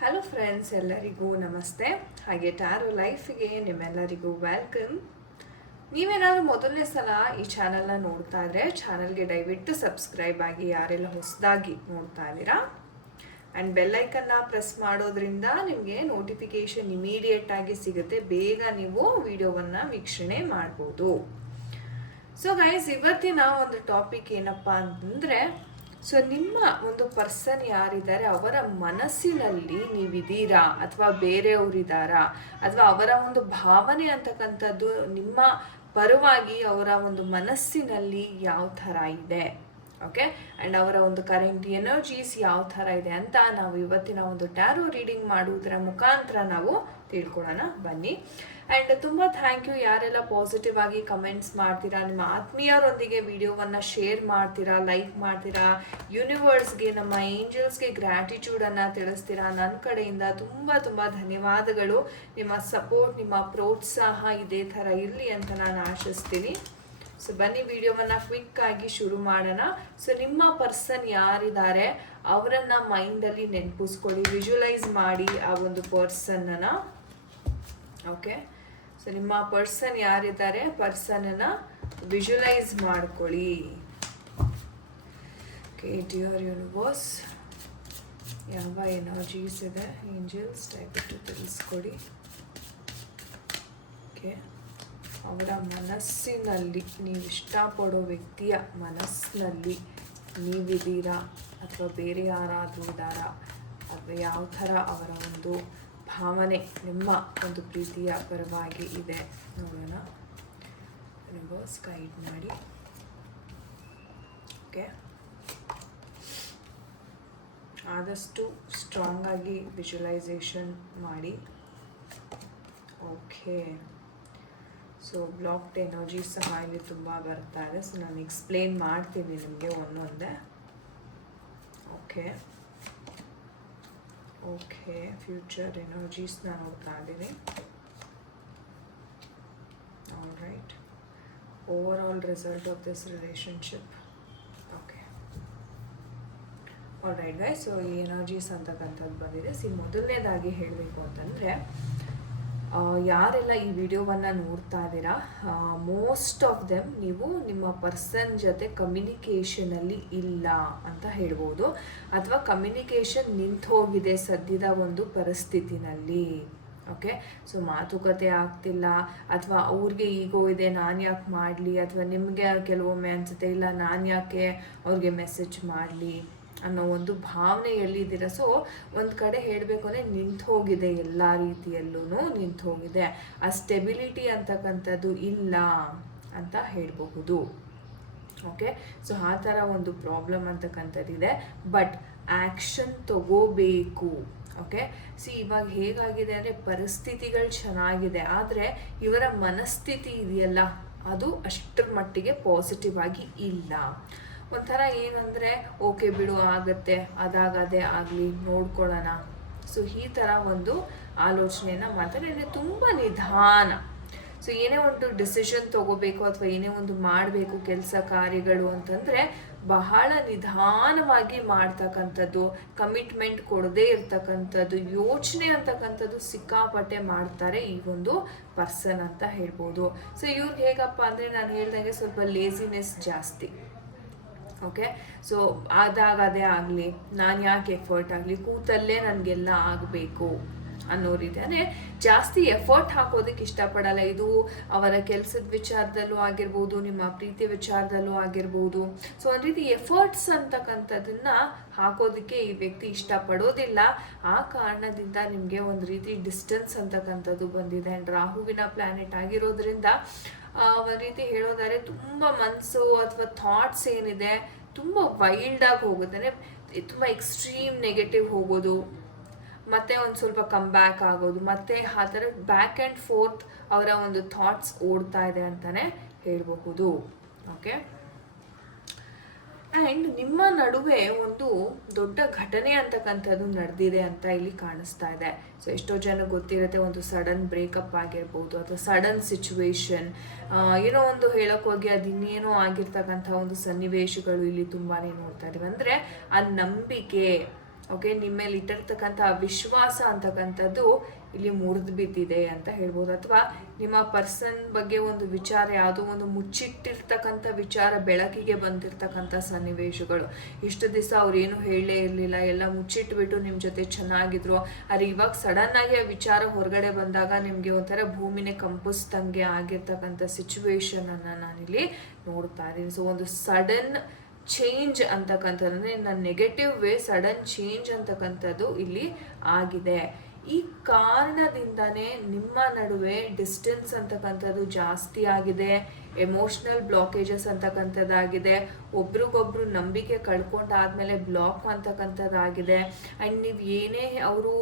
Hello friends, ಎಲ್ಲರಿಗೂ ನಮಸ್ತೆ. ಹಾಗೆ ಟ್ಯಾರೋ ಲೈಫಿಗೆ ನಿಮ್ಮೆಲ್ಲರಿಗೂ ವೆಲ್ಕಮ್. ನೀವೇನಾದರೂ ಮೊದಲನೇ ಸಲ ಈ ಚಾನಲ್ನ ನೋಡ್ತಾ ಇದ್ರೆ ಚಾನಲ್ಗೆ ದಯವಿಟ್ಟು ಸಬ್ಸ್ಕ್ರೈಬ್ ಆಗಿ, ಯಾರೆಲ್ಲ ಹೊಸದಾಗಿ ನೋಡ್ತಾ ಇದ್ದೀರಾ. ಆ್ಯಂಡ್ ಬೆಲ್ಲೈಕನ್ನ ಪ್ರೆಸ್ ಮಾಡೋದ್ರಿಂದ ನಿಮಗೆ ನೋಟಿಫಿಕೇಶನ್ ಇಮಿಡಿಯೇಟ್ ಆಗಿ ಸಿಗುತ್ತೆ. ಬೇಗ ನೀವು ವಿಡಿಯೋವನ್ನು ವೀಕ್ಷಣೆ ಮಾಡ್ಬೋದು. ಸೊ ಗೈಸ್, ಇವತ್ತಿನ ಒಂದು ಟಾಪಿಕ್ ಏನಪ್ಪ ಅಂತಂದರೆ, ಸೊ ನಿಮ್ಮ ಒಂದು ಪರ್ಸನ್ ಯಾರಿದ್ದಾರೆ ಅವರ ಮನಸ್ಸಿನಲ್ಲಿ ನೀವಿದ್ದೀರಾ ಅಥವಾ ಬೇರೆಯವರಿದ್ದಾರಾ, ಅಥವಾ ಅವರ ಒಂದು ಭಾವನೆ ಅಂತಕ್ಕಂಥದ್ದು ನಿಮ್ಮ ಪರವಾಗಿ ಅವರ ಒಂದು ಮನಸ್ಸಿನಲ್ಲಿ ಯಾವ ಥರ ಇದೆ, ಓಕೆ, ಆ್ಯಂಡ್ ಅವರ ಒಂದು ಕರೆಂಟ್ ಎನರ್ಜೀಸ್ ಯಾವ ಥರ ಇದೆ ಅಂತ ನಾವು ಇವತ್ತಿನ ಒಂದು ಟ್ಯಾರೋ ರೀಡಿಂಗ್ ಮಾಡುವುದರ ಮುಖಾಂತರ ನಾವು ತಿಳ್ಕೊಳ್ಳೋಣ ಬನ್ನಿ. ಆ್ಯಂಡ್ ತುಂಬ ಥ್ಯಾಂಕ್ ಯು ಯಾರೆಲ್ಲ ಪಾಸಿಟಿವ್ ಆಗಿ ಕಮೆಂಟ್ಸ್ ಮಾಡ್ತೀರಾ, ನಿಮ್ಮ ಆತ್ಮೀಯರೊಂದಿಗೆ ವಿಡಿಯೋವನ್ನು ಶೇರ್ ಮಾಡ್ತೀರಾ, ಲೈಕ್ ಮಾಡ್ತೀರಾ, ಯೂನಿವರ್ಸ್ಗೆ, ನಮ್ಮ ಏಂಜಲ್ಸ್ಗೆ ಗ್ರ್ಯಾಟಿಟ್ಯೂಡನ್ನು ತಿಳಿಸ್ತೀರಾ. ನನ್ನ ಕಡೆಯಿಂದ ತುಂಬ ತುಂಬ ಧನ್ಯವಾದಗಳು. ನಿಮ್ಮ ಸಪೋರ್ಟ್, ನಿಮ್ಮ ಪ್ರೋತ್ಸಾಹ ಇದೇ ಥರ ಇರಲಿ ಅಂತ ನಾನು ಆಶಿಸ್ತೀನಿ. ಸೊ ಬನ್ನಿ, ವಿಡಿಯೋವನ್ನು ಕ್ವಿಕ್ ಆಗಿ ಶುರು ಮಾಡೋಣ. ಸೊ ನಿಮ್ಮ ಪರ್ಸನ್ ಯಾರಿದ್ದಾರೆ ಅವರನ್ನು ಮೈಂಡಲ್ಲಿ ನೆನಪಿಸ್ಕೊಳ್ಳಿ, ವಿಜುವಲೈಸ್ ಮಾಡಿ ಆ ಒಂದು ಪರ್ಸನ್ನನ್ನು. ಓಕೆ, ಸೊ ನಿಮ್ಮ ಪರ್ಸನ್ ಯಾರಿದ್ದಾರೆ ಪರ್ಸನನ್ನು ವಿಜುವಲೈಸ್ ಮಾಡ್ಕೊಳ್ಳಿ. ಓಕೆ, ಡಿಯರ್ ಯೂನಿವರ್ಸ್, ಯಾವ ಎನರ್ಜೀಸ್ ಇದೆ ಏಂಜಲ್ಸ್ ದಯವಿಟ್ಟು ತಿಳಿಸ್ಕೊಡಿ. ಓಕೆ, ಅವರ ಮನಸ್ಸಿನಲ್ಲಿ, ನೀವು ಇಷ್ಟಪಡೋ ವ್ಯಕ್ತಿಯ ಮನಸ್ಸಿನಲ್ಲಿ ನೀವಿದ್ದೀರಾ ಅಥವಾ ಬೇರೆ ಯಾರಾದರೂ ಇದ್ದಾರಾ, ಅಥವಾ ಯಾವ ಥರ ಅವರ ಒಂದು ಭಾವನೆ ನಿಮ್ಮ ಒಂದು ಪ್ರೀತಿಯ ಪರವಾಗಿ ಇದೆ ನೋಡೋಣ. ಯೂನಿವರ್ಸ್ ಗೈಡ್ ಮಾಡಿ. ಓಕೆ, ಆದಷ್ಟು ಸ್ಟ್ರಾಂಗ್ ಆಗಿ ವಿಜುವಲೈಸೇಷನ್ ಮಾಡಿ. ಓಕೆ, ಸೊ ಬ್ಲಾಕ್ಡ್ ಎನರ್ಜಿ ಸಹ ಇಲ್ಲಿ ತುಂಬ ಬರ್ತಾ ಇದೆ. ಸೊ ನಾನು ಎಕ್ಸ್ಪ್ಲೇನ್ ಮಾಡ್ತೀನಿ ನಿಮಗೆ ಒಂದೊಂದೇ. ಓಕೆ ಓಕೆ, ಫ್ಯೂಚರ್ ಎನರ್ಜೀಸ್ನ ನೋಡ್ತಾ ಇದ್ದೀನಿ. All right, over all result of this relationship. Okay, all right guys, so ಈ ಎನರ್ಜೀಸ್ ಅಂತಕ್ಕಂಥದ್ದು ಬಂದಿದೆ. ಮೊದಲನೇದಾಗಿ ಹೇಳಬೇಕು ಅಂತಂದರೆ, ಯಾರೆಲ್ಲ ಈ ವಿಡಿಯೋವನ್ನು ನೋಡ್ತಾ ಇದ್ದೀರಾ, ಮೋಸ್ಟ್ ಆಫ್ ದೆಮ್ ನೀವು ನಿಮ್ಮ ಪರ್ಸನ್ ಜೊತೆ ಕಮ್ಯುನಿಕೇಷನಲ್ಲಿ ಇಲ್ಲ ಅಂತ ಹೇಳ್ಬೋದು, ಅಥವಾ ಕಮ್ಯುನಿಕೇಷನ್ ನಿಂತು ಹೋಗಿದೆ ಸದ್ಯದ ಒಂದು ಪರಿಸ್ಥಿತಿನಲ್ಲಿ. ಓಕೆ, ಸೊ ಮಾತುಕತೆ ಆಗ್ತಿಲ್ಲ, ಅಥವಾ ಅವ್ರಿಗೆ ಈಗೋ ಇದೆ ನಾನು ಯಾಕೆ ಮಾಡಲಿ, ಅಥವಾ ನಿಮಗೆ ಕೆಲವೊಮ್ಮೆ ಅನಿಸುತ್ತೆ ಇಲ್ಲ ನಾನು ಯಾಕೆ ಅವ್ರಿಗೆ ಮೆಸೇಜ್ ಮಾಡಲಿ ಅನ್ನೋ ಒಂದು ಭಾವನೆಯಲ್ಲಿದ್ದೀರ. ಸೊ ಒಂದು ಕಡೆ ಹೇಳಬೇಕು ಅಂದರೆ ನಿಂತು ಹೋಗಿದೆ, ಎಲ್ಲ ರೀತಿಯಲ್ಲೂ ನಿಂತು ಹೋಗಿದೆ. ಆ ಸ್ಟೆಬಿಲಿಟಿ ಅಂತಕ್ಕಂಥದ್ದು ಇಲ್ಲ ಅಂತ ಹೇಳಬಹುದು. ಓಕೆ, ಸೊ ಆ ಥರ ಒಂದು ಪ್ರಾಬ್ಲಮ್ ಅಂತಕ್ಕಂಥದ್ದಿದೆ. ಬಟ್ ಆ್ಯಕ್ಷನ್ ತಗೋಬೇಕು. ಓಕೆ, ಇವಾಗ ಹೇಗಾಗಿದೆ ಅಂದರೆ ಪರಿಸ್ಥಿತಿಗಳು ಚೆನ್ನಾಗಿದೆ, ಆದರೆ ಇವರ ಮನಸ್ಥಿತಿ ಇದೆಯಲ್ಲ ಅದು ಅಷ್ಟರ ಮಟ್ಟಿಗೆ ಪಾಸಿಟಿವ್ ಆಗಿ ಇಲ್ಲ. ಒಂಥರ ಏನಂದರೆ ಓಕೆ ಬಿಡು, ಆಗುತ್ತೆ, ಅದಾಗದೇ ಆಗಲಿ, ನೋಡ್ಕೊಳ್ಳೋಣ. ಸೊ ಈ ಥರ ಒಂದು ಆಲೋಚನೆಯನ್ನು ಮಾಡ್ತಾರೆ. ತುಂಬ ನಿಧಾನ. ಸೊ ಏನೇ ಒಂದು ಡಿಸಿಷನ್ ತೊಗೋಬೇಕು ಅಥವಾ ಏನೇ ಒಂದು ಮಾಡಬೇಕು ಕೆಲಸ ಕಾರ್ಯಗಳು ಅಂತಂದರೆ ಬಹಳ ನಿಧಾನವಾಗಿ ಮಾಡ್ತಕ್ಕಂಥದ್ದು, ಕಮಿಟ್ಮೆಂಟ್ ಕೊಡದೇ ಇರ್ತಕ್ಕಂಥದ್ದು, ಯೋಚನೆ ಅಂತಕ್ಕಂಥದ್ದು ಸಿಕ್ಕಾಪಟ್ಟೆ ಮಾಡ್ತಾರೆ ಈ ಒಂದು ಪರ್ಸನ್ ಅಂತ ಹೇಳ್ಬೋದು. ಸೊ ಇವ್ರಿಗೆ ಹೇಗಪ್ಪ ಅಂದರೆ ನಾನು ಹೇಳ್ದಂಗೆ ಸ್ವಲ್ಪ ಲೇಸಿನೆಸ್ ಜಾಸ್ತಿ. ಓಕೆ, ಸೊ ಅದಾಗದೇ ಆಗಲಿ, ನಾನು ಯಾಕೆ ಎಫರ್ಟ್ ಆಗಲಿ, ಕೂತಲ್ಲೇ ನನಗೆಲ್ಲ ಆಗಬೇಕು ಅನ್ನೋ ರೀತಿ. ಅಂದರೆ ಜಾಸ್ತಿ ಎಫರ್ಟ್ ಹಾಕೋದಕ್ಕೆ ಇಷ್ಟಪಡಲ್ಲ. ಇದು ಅವರ ಕೆಲಸದ ವಿಚಾರದಲ್ಲೂ ಆಗಿರ್ಬೋದು, ನಿಮ್ಮ ಪ್ರೀತಿ ವಿಚಾರದಲ್ಲೂ ಆಗಿರ್ಬೋದು. ಸೊ ಒಂದು ರೀತಿ ಎಫರ್ಟ್ಸ್ ಅಂತಕ್ಕಂಥದ್ದನ್ನು ಹಾಕೋದಕ್ಕೆ ಈ ವ್ಯಕ್ತಿ ಇಷ್ಟಪಡೋದಿಲ್ಲ. ಆ ಕಾರಣದಿಂದ ನಿಮಗೆ ಒಂದು ರೀತಿ ಡಿಸ್ಟೆನ್ಸ್ ಅಂತಕ್ಕಂಥದ್ದು ಬಂದಿದೆ. ಆ್ಯಂಡ್ ರಾಹುವಿನ ಪ್ಲ್ಯಾನೆಟ್ ಆಗಿರೋದ್ರಿಂದ ಒಂದು ರೀತಿ ಹೇಳೋದಾದ್ರೆ ತುಂಬ ಮನಸ್ಸು ಅಥವಾ ಥಾಟ್ಸ್ ಏನಿದೆ ತುಂಬ ವೈಲ್ಡಾಗಿ ಹೋಗುತ್ತೆ. ಅಂದರೆ ತುಂಬ ಎಕ್ಸ್ಟ್ರೀಮ್ ನೆಗೆಟಿವ್ ಹೋಗೋದು, ಮತ್ತೆ ಒಂದು ಸ್ವಲ್ಪ ಕಮ್ ಬ್ಯಾಕ್ ಆಗೋದು, ಮತ್ತೆ ಆ ಥರ ಬ್ಯಾಕ್ ಆ್ಯಂಡ್ ಫೋರ್ತ್ ಅವರ ಒಂದು ಥಾಟ್ಸ್ ಓಡ್ತಾ ಇದೆ ಅಂತಲೇ ಹೇಳಬಹುದು. ಓಕೆ, ಆ್ಯಂಡ್ ನಿಮ್ಮ ನಡುವೆ ಒಂದು ದೊಡ್ಡ ಘಟನೆ ಅಂತಕ್ಕಂಥದ್ದು ನಡೆದಿದೆ ಅಂತ ಇಲ್ಲಿ ಕಾಣಿಸ್ತಾ ಇದೆ. ಸೊ ಎಷ್ಟೋ ಜನ ಗೊತ್ತಿರುತ್ತೆ, ಒಂದು ಸಡನ್ ಬ್ರೇಕಪ್ ಆಗಿರ್ಬೋದು, ಅಥವಾ ಸಡನ್ ಸಿಚುವೇಶನ್, ಏನೋ ಒಂದು ಹೇಳೋಕ್ಕೋಗಿ ಅದು ಇನ್ನೇನೋ ಆಗಿರ್ತಕ್ಕಂಥ ಒಂದು ಸನ್ನಿವೇಶಗಳು ಇಲ್ಲಿ ತುಂಬಾ ನೋಡ್ತಾ ಇದ್ದೀವಿ. ಅಂದರೆ ಆ ನಂಬಿಕೆ ಓಕೆ, ನಿಮ್ಮ ಮೇಲೆ ಇಟ್ಟಿರ್ತಕ್ಕಂಥ ವಿಶ್ವಾಸ ಅಂತಕ್ಕಂಥದ್ದು ಇಲ್ಲಿ ಮುರಿದು ಬಿದ್ದಿದೆ ಅಂತ ಹೇಳ್ಬೋದು. ಅಥವಾ ನಿಮ್ಮ ಪರ್ಸನ್ ಬಗ್ಗೆ ಒಂದು ವಿಚಾರ, ಯಾವುದೋ ಒಂದು ಮುಚ್ಚಿಟ್ಟಿರ್ತಕ್ಕಂಥ ವಿಚಾರ ಬೆಳಕಿಗೆ ಬಂದಿರ್ತಕ್ಕಂಥ ಸನ್ನಿವೇಶಗಳು. ಇಷ್ಟು ದಿವಸ ಅವ್ರೇನು ಹೇಳಲೇ ಇರಲಿಲ್ಲ, ಎಲ್ಲ ಮುಚ್ಚಿಟ್ಬಿಟ್ಟು ನಿಮ್ಮ ಜೊತೆ ಚೆನ್ನಾಗಿದ್ರು. ಆದರೆ ಇವಾಗ ಸಡನ್ ಆಗಿ ಆ ವಿಚಾರ ಹೊರಗಡೆ ಬಂದಾಗ ನಿಮಗೆ ಒಂಥರ ಭೂಮಿನೇ ಕಂಪಿಸ್ದಂಗೆ ಆಗಿರ್ತಕ್ಕಂಥ ಸಿಚುವೇಶನ್ ಅನ್ನ ನಾನಿಲ್ಲಿ ನೋಡ್ತಾ ಇದ್ದೀನಿ. ಸೊ ಒಂದು ಸಡನ್ ಚೇಂಜ್ ಅಂತಕ್ಕಂಥದ್ದು, ನನ್ನ ನೆಗೆಟಿವ್ ವೇ ಸಡನ್ ಚೇಂಜ್ ಅಂತಕ್ಕಂಥದ್ದು ಇಲ್ಲಿ ಆಗಿದೆ. ಈ ಕಾರಣದಿಂದನೇ ನಿಮ್ಮ ನಡುವೆ ಡಿಸ್ಟೆನ್ಸ್ ಅಂತಕ್ಕಂಥದ್ದು ಜಾಸ್ತಿ ಆಗಿದೆ, ಎಮೋಷ್ನಲ್ ಬ್ಲಾಕೇಜಸ್ ಅಂತಕ್ಕಂಥದ್ದಾಗಿದೆ, ಒಬ್ರಿಗೊಬ್ರು ನಂಬಿಕೆ ಕಳ್ಕೊಂಡಾದ್ಮೇಲೆ ಬ್ಲಾಕ್ ಅಂತಕ್ಕಂಥದ್ದಾಗಿದೆ. ಆ್ಯಂಡ್ ನೀವು ಏನೇ ಅವರು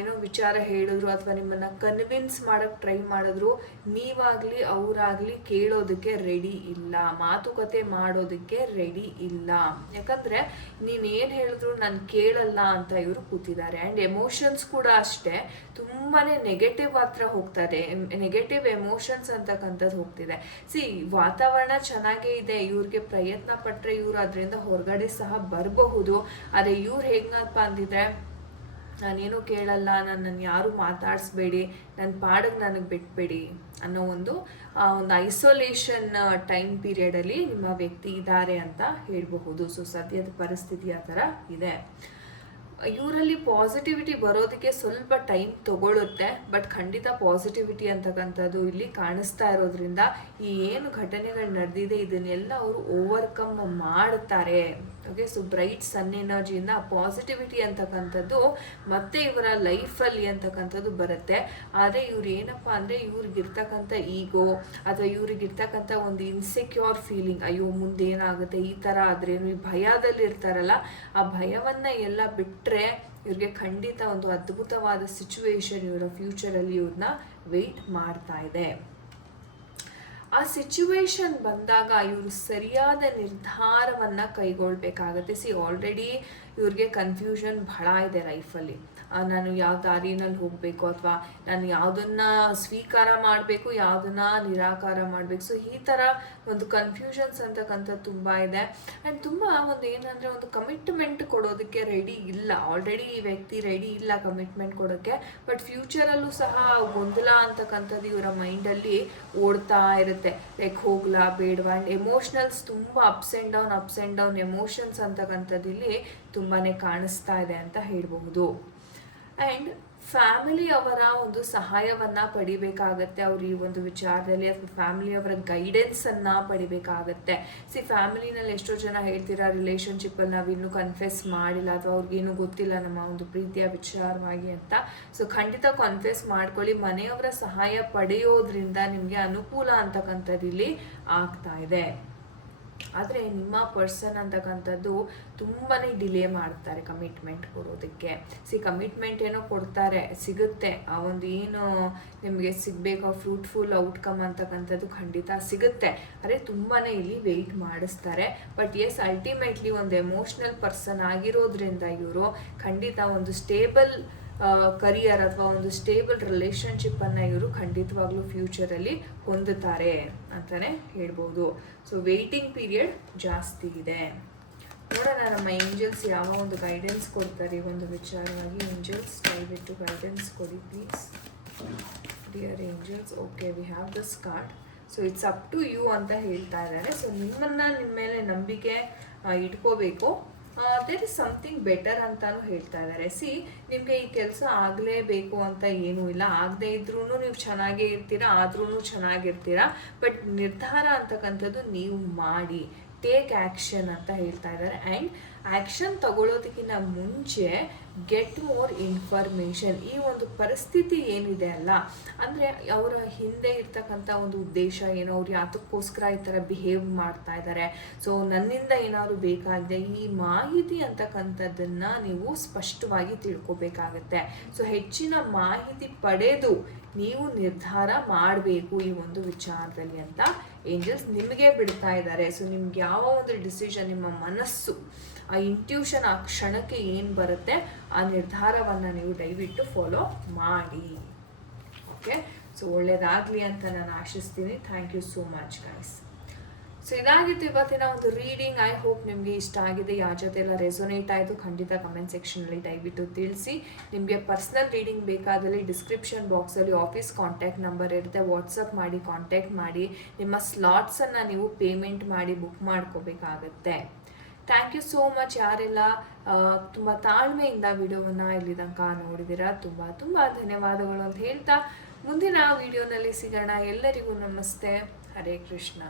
ಏನೋ ವಿಚಾರ ಹೇಳಿದ್ರು ಅಥವಾ ನಿಮ್ಮನ್ನು ಕನ್ವಿನ್ಸ್ ಮಾಡೋಕ್ಕೆ ಟ್ರೈ ಮಾಡಿದ್ರು, ನೀವಾಗಲಿ ಅವರಾಗಲಿ ಕೇಳೋದಕ್ಕೆ ರೆಡಿ ಇಲ್ಲ, ಮಾತುಕತೆ ಮಾಡೋದಕ್ಕೆ ರೆಡಿ ಇಲ್ಲ. ಯಾಕಂದರೆ ನೀನೇನು ಹೇಳಿದ್ರು ನಾನು ಕೇಳಲ್ಲ ಅಂತ ಇವರು ಕೂತಿದ್ದಾರೆ. ಆ್ಯಂಡ್ ಎಮೋಷನ್ಸ್ ಕೂಡ ಅಷ್ಟೇ ತುಂಬಾ ನೆಗೆಟಿವ್ ಹತ್ರ ಹೋಗ್ತಾರೆ, ನೆಗೆಟಿವ್ ಎಮೋಷನ್ಸ್ ಅಂತಕ್ಕಂಥದ್ದು ಹೋಗ್ತಿದೆ. ವಾತಾವರಣ ಚೆನ್ನಾಗೇ ಇದೆ, ಇವ್ರಿಗೆ ಪ್ರಯತ್ನ ಪಟ್ಟರೆ ಇವ್ರು ಅದರಿಂದ ಹೊರಗಡೆ ಸಹ ಬರಬಹುದು. ಆದರೆ ಇವ್ರು ಹೇಗಪ್ಪ ಅಂದಿದ್ರೆ, ನಾನೇನು ಕೇಳಲ್ಲ, ನನ್ನನ್ನು ಯಾರು ಮಾತಾಡಿಸ್ಬೇಡಿ, ನನ್ನ ಪಾಡಿಗೆ ನನಗೆ ಬಿಟ್ಬೇಡಿ ಅನ್ನೋ ಒಂದು ಐಸೋಲೇಷನ್ ಟೈಮ್ ಪೀರಿಯಡಲ್ಲಿ ನಿಮ್ಮ ವ್ಯಕ್ತಿ ಇದ್ದಾರೆ ಅಂತ ಹೇಳಬಹುದು. ಸೊ ಸದ್ಯದ ಪರಿಸ್ಥಿತಿ ಆ ಥರ ಇದೆ. ಇವರಲ್ಲಿ ಪಾಸಿಟಿವಿಟಿ ಬರೋದಕ್ಕೆ ಸ್ವಲ್ಪ ಟೈಮ್ ತಗೊಳ್ಳುತ್ತೆ, ಬಟ್ ಖಂಡಿತ ಪಾಸಿಟಿವಿಟಿ ಅಂತಕ್ಕಂಥದ್ದು ಇಲ್ಲಿ ಕಾಣಿಸ್ತಾ ಇರೋದ್ರಿಂದ ಈ ಏನು ಘಟನೆಗಳು ನಡೆದಿದೆ ಇದನ್ನೆಲ್ಲ ಅವರು ಓವರ್ಕಮ್ ಮಾಡ್ತಾರೆ. ಓಕೆ, ಸೊ ಬ್ರೈಟ್ ಸನ್ ಎನರ್ಜಿಯಿಂದ ಪಾಸಿಟಿವಿಟಿ ಅಂತಕ್ಕಂಥದ್ದು ಮತ್ತೆ ಇವರ ಲೈಫಲ್ಲಿ ಅಂತಕ್ಕಂಥದ್ದು ಬರುತ್ತೆ. ಆದರೆ ಇವ್ರು ಏನಪ್ಪ ಅಂದರೆ, ಇವ್ರಿಗಿರ್ತಕ್ಕಂಥ ಈಗೋ ಅಥವಾ ಇವ್ರಿಗಿರ್ತಕ್ಕಂಥ ಒಂದು ಇನ್ಸೆಕ್ಯೂರ್ ಫೀಲಿಂಗ್, ಅಯ್ಯೋ ಮುಂದೇನಾಗುತ್ತೆ ಈ ಥರ ಆದ್ರೇನು, ಈ ಭಯದಲ್ಲಿ ಇರ್ತಾರಲ್ಲ, ಆ ಭಯವನ್ನು ಎಲ್ಲ ಬಿಟ್ಟರೆ ಇವ್ರಿಗೆ ಖಂಡಿತ ಒಂದು ಅದ್ಭುತವಾದ ಸಿಚುವೇಶನ್ ಇವರ ಫ್ಯೂಚರಲ್ಲಿ ಇವ್ರನ್ನ ವೆಯ್ಟ್ ಮಾಡ್ತಾ ಇದೆ. ಆ ಸಿಚುವೇಶನ್ ಬಂದಾಗ ಇವರು ಸರಿಯಾದ ನಿರ್ಧಾರವನ್ನು ಕೈಗೊಳ್ಬೇಕಾಗತ್ತೆ. ಆಲ್ರೆಡಿ ಇವ್ರಿಗೆ ಕನ್ಫ್ಯೂಷನ್ ಬಹಳ ಇದೆ ಲೈಫಲ್ಲಿ. ನಾನು ಯಾವ ದಾರಿನಲ್ಲಿ ಹೋಗಬೇಕು ಅಥವಾ ನಾನು ಯಾವುದನ್ನು ಸ್ವೀಕಾರ ಮಾಡಬೇಕು, ಯಾವುದನ್ನು ನಿರಾಕಾರ ಮಾಡಬೇಕು. ಸೊ ಈ ಥರ ಒಂದು ಕನ್ಫ್ಯೂಷನ್ಸ್ ಅಂತಕ್ಕಂಥದ್ದು ತುಂಬ ಇದೆ. ಆ್ಯಂಡ್ ತುಂಬ ಒಂದು ಏನಂದರೆ, ಒಂದು ಕಮಿಟ್ಮೆಂಟ್ ಕೊಡೋದಕ್ಕೆ ರೆಡಿ ಇಲ್ಲ. ಆಲ್ರೆಡಿ ಈ ವ್ಯಕ್ತಿ ರೆಡಿ ಇಲ್ಲ ಕಮಿಟ್ಮೆಂಟ್ ಕೊಡೋಕ್ಕೆ, ಬಟ್ ಫ್ಯೂಚರಲ್ಲೂ ಸಹ ಗೊಂದಲ ಅಂತಕ್ಕಂಥದ್ದು ಇವರ ಮೈಂಡಲ್ಲಿ ಓಡ್ತಾ ಇರುತ್ತೆ. ಲೈಕ್ ಹೋಗ್ಲಾ ಬೇಡವಾ. ಆ್ಯಂಡ್ ಎಮೋಷ್ನಲ್ಸ್ ತುಂಬ ಅಪ್ಸ್ ಆ್ಯಂಡ್ ಡೌನ್ ಎಮೋಷನ್ಸ್ ಅಂತಕ್ಕಂಥದ್ದು ಇಲ್ಲಿ ತುಂಬಾ ಕಾಣಿಸ್ತಾ ಇದೆ ಅಂತ ಹೇಳ್ಬಹುದು. ಆ್ಯಂಡ್ ಫ್ಯಾಮಿಲಿ ಅವರ ಒಂದು ಸಹಾಯವನ್ನು ಪಡಿಬೇಕಾಗತ್ತೆ ಅವ್ರು ಈ ಒಂದು ವಿಚಾರದಲ್ಲಿ, ಅಥವಾ ಫ್ಯಾಮಿಲಿಯವರ ಗೈಡೆನ್ಸನ್ನು ಪಡಿಬೇಕಾಗತ್ತೆ. ಫ್ಯಾಮಿಲಿನಲ್ಲಿ ಎಷ್ಟೋ ಜನ ಹೇಳ್ತೀರಾ, ರಿಲೇಷನ್ಶಿಪ್ಪಲ್ಲಿ ನಾವಿನ್ನೂ ಕನ್ಫೆಸ್ ಮಾಡಿಲ್ಲ ಅಥವಾ ಅವ್ರಿಗೇನು ಗೊತ್ತಿಲ್ಲ ನಮ್ಮ ಒಂದು ಪ್ರೀತಿಯ ವಿಚಾರವಾಗಿ ಅಂತ. ಸೊ ಖಂಡಿತ ಕನ್ಫೆಸ್ ಮಾಡ್ಕೊಳ್ಳಿ. ಮನೆಯವರ ಸಹಾಯ ಪಡೆಯೋದ್ರಿಂದ ನಿಮಗೆ ಅನುಕೂಲ ಅಂತಕ್ಕಂಥದ್ದು ಇಲ್ಲಿ ಆಗ್ತಾ ಇದೆ. ಆದರೆ ನಿಮ್ಮ ಪರ್ಸನ್ ಅಂತಕ್ಕಂಥದ್ದು ತುಂಬಾ ಡಿಲೇ ಮಾಡ್ತಾರೆ ಕಮಿಟ್ಮೆಂಟ್ ಕೊಡೋದಕ್ಕೆ. ಕಮಿಟ್ಮೆಂಟ್ ಏನೋ ಕೊಡ್ತಾರೆ, ಸಿಗುತ್ತೆ, ಆ ಒಂದು ಏನು ನಿಮಗೆ ಸಿಗಬೇಕು ಫ್ರೂಟ್ಫುಲ್ ಔಟ್ಕಮ್ ಅಂತಕ್ಕಂಥದ್ದು ಖಂಡಿತ ಸಿಗುತ್ತೆ. ಆದರೆ ತುಂಬಾ ಇಲ್ಲಿ ವೆಯ್ಟ್ ಮಾಡಿಸ್ತಾರೆ. ಬಟ್ ಎಸ್, ಅಲ್ಟಿಮೇಟ್ಲಿ ಒಂದು ಎಮೋಷ್ನಲ್ ಪರ್ಸನ್ ಆಗಿರೋದ್ರಿಂದ ಇವರು ಖಂಡಿತ ಒಂದು ಸ್ಟೇಬಲ್ ಕರಿಯರ್ ಅಥವಾ ಒಂದು ಸ್ಟೇಬಲ್ ರಿಲೇಷನ್ಶಿಪ್ಪನ್ನು ಇವರು ಖಂಡಿತವಾಗ್ಲೂ ಫ್ಯೂಚರಲ್ಲಿ ಹೊಂದುತ್ತಾರೆ ಅಂತಲೇ ಹೇಳ್ಬೋದು. ಸೊ ವೇಟಿಂಗ್ ಪೀರಿಯಡ್ ಜಾಸ್ತಿ ಇದೆ. ನೋಡೋಣ ನಮ್ಮ ಏಂಜಲ್ಸ್ ಯಾವ ಒಂದು ಗೈಡೆನ್ಸ್ ಕೊಡ್ತಾರೆ ಈ ಒಂದು ವಿಚಾರವಾಗಿ. ಏಂಜಲ್ಸ್ ದಯವಿಟ್ಟು ಗೈಡೆನ್ಸ್ ಕೊಡಿ please. Dear angels, okay, we have this card. So it's up to you ಅಂತ ಹೇಳ್ತಾ ಇದ್ದಾರೆ. ಸೊ ನಿಮ್ಮ ಮೇಲೆ ನಂಬಿಕೆ ಇಟ್ಕೋಬೇಕು. ದೇರ್ ಇಸ್ ಸಮಥಿಂಗ್ ಬೆಟರ್ ಅಂತಾನು ಹೇಳ್ತಾ ಇದ್ದಾರೆ. ನಿಮಗೆ ಈ ಕೆಲಸ ಆಗಲೇಬೇಕು ಅಂತ ಏನೂ ಇಲ್ಲ. ಆಗದೆ ಇದ್ರೂ ನೀವು ಚೆನ್ನಾಗೇ ಇರ್ತೀರಾ, ಆದ್ರೂ ಚೆನ್ನಾಗಿರ್ತೀರಾ. ಬಟ್ ನಿರ್ಧಾರ ಅಂತಕ್ಕಂಥದ್ದು ನೀವು ಮಾಡಿ, ಟೇಕ್ ಆ್ಯಕ್ಷನ್ ಅಂತ ಹೇಳ್ತಾ ಇದ್ದಾರೆ. ಆ್ಯಂಡ್ ಆ್ಯಕ್ಷನ್ ತಗೊಳ್ಳೋದಕ್ಕಿಂತ ಮುಂಚೆ ಗೆಟ್ ಮೋರ್ ಇನ್ಫಾರ್ಮೇಷನ್. ಈ ಒಂದು ಪರಿಸ್ಥಿತಿ ಏನಿದೆ ಅಲ್ಲ, ಅಂದರೆ ಅವರ ಹಿಂದೆ ಇರ್ತಕ್ಕಂಥ ಒಂದು ಉದ್ದೇಶ ಏನೋ, ಅವ್ರು ಯಾತಕ್ಕೋಸ್ಕರ ಈ ಥರ ಬಿಹೇವ್ ಮಾಡ್ತಾ ಇದ್ದಾರೆ, ಸೊ ನನ್ನಿಂದ ಏನಾದ್ರು ಬೇಕಾಗಿದೆ, ಈ ಮಾಹಿತಿ ಅಂತಕ್ಕಂಥದ್ದನ್ನು ನೀವು ಸ್ಪಷ್ಟವಾಗಿ ತಿಳ್ಕೊಬೇಕಾಗತ್ತೆ. ಸೊ ಹೆಚ್ಚಿನ ಮಾಹಿತಿ ಪಡೆದು ನೀವು ನಿರ್ಧಾರ ಮಾಡಬೇಕು ಈ ಒಂದು ವಿಚಾರದಲ್ಲಿ ಅಂತ ಏಂಜಲ್ಸ್ ನಿಮಗೆ ಬಿಡ್ತಾ ಇದ್ದಾರೆ. ಸೊ ನಿಮ್ಗೆ ಯಾವ ಒಂದು ಡಿಸಿಷನ್, ನಿಮ್ಮ ಮನಸ್ಸು, ಆ ಇಂಟ್ಯೂಷನ್ ಆ ಕ್ಷಣಕ್ಕೆ ಏನು ಬರುತ್ತೆ ಆ ನಿರ್ಧಾರವನ್ನು ನೀವು ದಯವಿಟ್ಟು ಫಾಲೋ ಮಾಡಿ. ಓಕೆ, ಸೊ ಒಳ್ಳೆಯದಾಗಲಿ ಅಂತ ನಾನು ಆಶಿಸ್ತೀನಿ. Thank you so much guys. So ಇದಾಗಿತ್ತು ಇವತ್ತಿನ ಒಂದು ರೀಡಿಂಗ್. ಐ ಹೋಪ್ ನಿಮಗೆ ಇಷ್ಟ ಆಗಿದೆ. ಯಾರ ಜೊತೆ ಎಲ್ಲ ರೆಸೊನೇಟ್ ಆಯಿತು ಖಂಡಿತ ಕಮೆಂಟ್ ಸೆಕ್ಷನಲ್ಲಿ ದಯವಿಟ್ಟು ತಿಳಿಸಿ. ನಿಮಗೆ ಪರ್ಸ್ನಲ್ ರೀಡಿಂಗ್ ಬೇಕಾದಲ್ಲಿ ಡಿಸ್ಕ್ರಿಪ್ಷನ್ ಬಾಕ್ಸಲ್ಲಿ ಆಫೀಸ್ ಕಾಂಟ್ಯಾಕ್ಟ್ ನಂಬರ್ ಇರುತ್ತೆ, ವಾಟ್ಸಪ್ ಮಾಡಿ ಕಾಂಟ್ಯಾಕ್ಟ್ ಮಾಡಿ. ನಿಮ್ಮ ಸ್ಲಾಟ್ಸನ್ನು ನೀವು ಪೇಮೆಂಟ್ ಮಾಡಿ ಬುಕ್ ಮಾಡ್ಕೋಬೇಕಾಗತ್ತೆ. ಥ್ಯಾಂಕ್ ಯು ಸೋ ಮಚ್ ಯಾರೆಲ್ಲ ತುಂಬ ತಾಳ್ಮೆಯಿಂದ ವಿಡಿಯೋವನ್ನು ಇಲ್ಲಿ ತನಕ ನೋಡಿದ್ದೀರಾ. ತುಂಬ ತುಂಬ ಧನ್ಯವಾದಗಳು ಅಂತ ಹೇಳ್ತಾ ಮುಂದಿನ ವಿಡಿಯೋನಲ್ಲಿ ಸಿಗೋಣ. ಎಲ್ಲರಿಗೂ ನಮಸ್ತೆ. ಹರೇ ಕೃಷ್ಣ.